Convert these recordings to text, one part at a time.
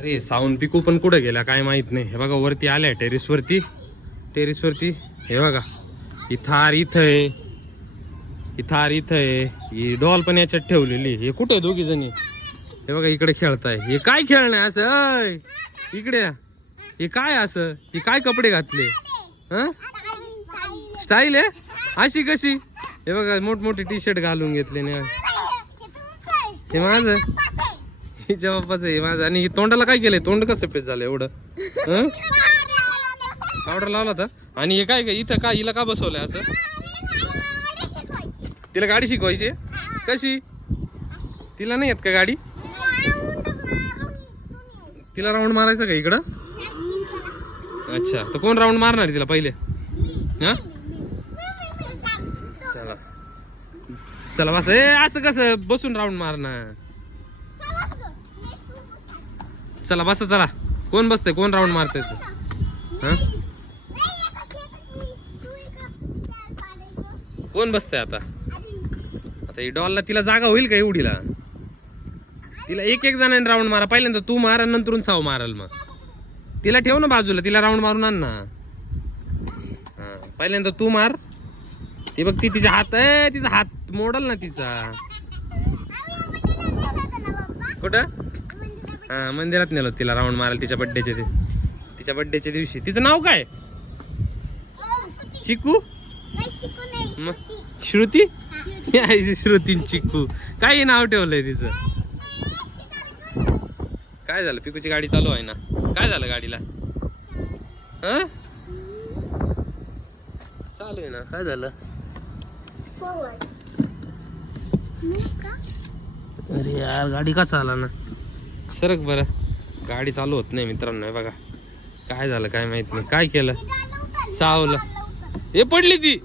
अरे साऊन पिकू पण कुठे गेला काय माहित नाही. हे बघा वरती आल्या टेरेसवरती. हे बघा इथार इथं आहे, इथार इथं आहे. ही डॉल पण याच्यात ठेवलेली. हे कुठे आहे दोघी जणी? हे बघा इकडे खेळताय. हे काय खेळणं आहे असं? इकडे हे काय असं? हे काय कपडे घातले? स्टाईल आहे अशी कशी? हे बघा मोठमोठे टी शर्ट घालून घेतले ना. हे माझं, हिच्या बाप्पाचं आहे माझं. आणि तोंडाला काय केलंय? तोंड कसं सफेद झालं एवढं? पावडर लावला होता. आणि हे काय इथं का हिला का बसवलंय असं? तिला गाडी शिकवायची? कशी? तिला नाही येत का गाडी? तिला राऊंड मारायचं का इकडं? अच्छा, तर कोण राऊंड मारणार तिला पहिले? हा चला चला बस. असं कसं बसून राऊंड मारणार? चला बस. चला कोण बसतंय? कोण राऊंड मारतंय? हा कोण बसतंय आता? आता ही डॉलला तिला जागा होईल का एवढीला? तिला एक एक जणांनी राऊंड मारा. पहिल्यांदा तू मार आणि नंतरून साव मारल. मग तिला ठेव ना बाजूला. तिला राऊंड मारून आण ना. पहिल्यांदा तू मार. ती बघ ती तिचा हात आहे. तिचा हात मोडल ना तिचा. कुठं? हा मंदिरात नेलो तिला राऊंड मारायला तिच्या बड्डेच्या दिवशी. तिचं नाव काय? चिकू? मग श्रुती? श्रुती चिकू काय नाव ठेवलंय तिचं? काय झालं? पिकूची गाडी चालू आहे ना. काय झालं गाडीला? चालू आहे ना. काय झालं? अरे यार गाडी का चाला ना? सरक बरं. गाडी चालू होत नाही मित्रांनो. हे बघा काय झालं काय माहित नाही. काय केलं? सावलं. हे पडली ती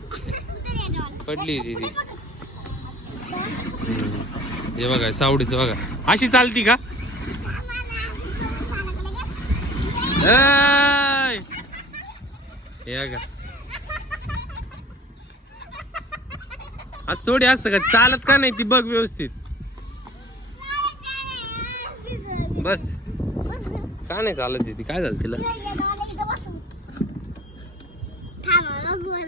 ती. हे बघा सावडीचं बघा. अशी चालती का? हे बघा असं थोडी असतं का? चालत का नाही ती बघ व्यवस्थित. बस का नाही चालत ती? काय झालं तिला?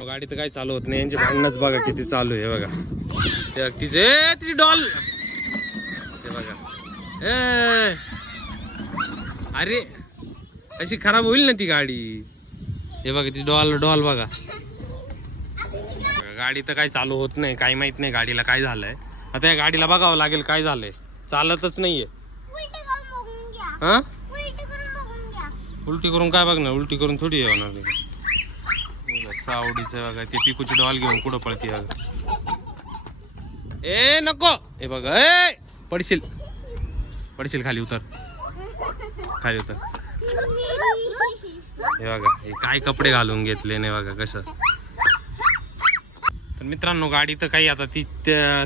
गाडी तर काय चालू होत नाही. यांचे भांडणच बघा किती चालू आहे. बघा तिची डॉल. ते बघा अरे अशी खराब होईल ना ती गाडी. हे बघा ती डॉल बघा. गाडी तर काही चालू होत नाही. काही माहित नाही गाडीला काय झालंय. आता या गाडीला बघावं लागेल काय झालंय. चालतच नाहीये. हा उलटी करून काय बघणार? उलटी करून थोडी होणार. सावडीचं बघा. ते पिकूची डॉल घेऊन कुठं पळते बघा. ए नको. हे बघा पडशील खाली उतर. हे बघा हे काय कपडे घालून घेतले नाही बघा कसं. तर मित्रांनो गाडी तर काही आता ती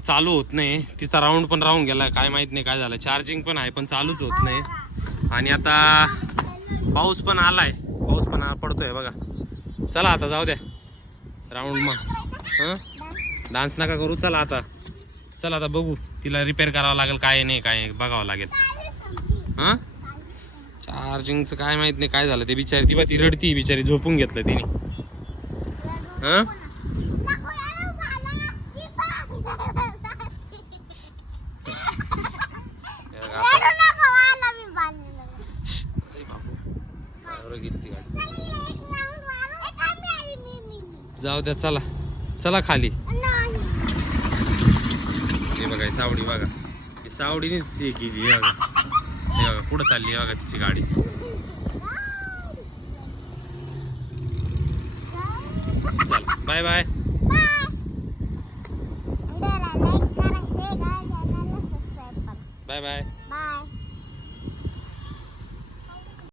चालू होत नाही. तिचा राऊंड पण राहून गेलाय. काय माहित नाही काय झालं. चार्जिंग पण आहे पण चालूच होत नाही. आणि आता पाऊस पण आलाय. पाऊस पण पडतोय बघा. चला आता जाऊ द्या राऊंड. मग डान्स नका करू. चला आता बघू. तिला रिपेअर करावं लागेल. काय नाही काय बघावं लागेल. चार्जिंगचं काय माहित नाही काय झालं. ते बिचारी ती रडती बिचारी. झोपून घेतलं तिने. जाऊ द्या. चला खाली. हे बघा सावडी बघा. सावडीनेच हे केली. हे बघा पुढं चालली बघा तिची गाडी. चला बाय बाय. Bye bye.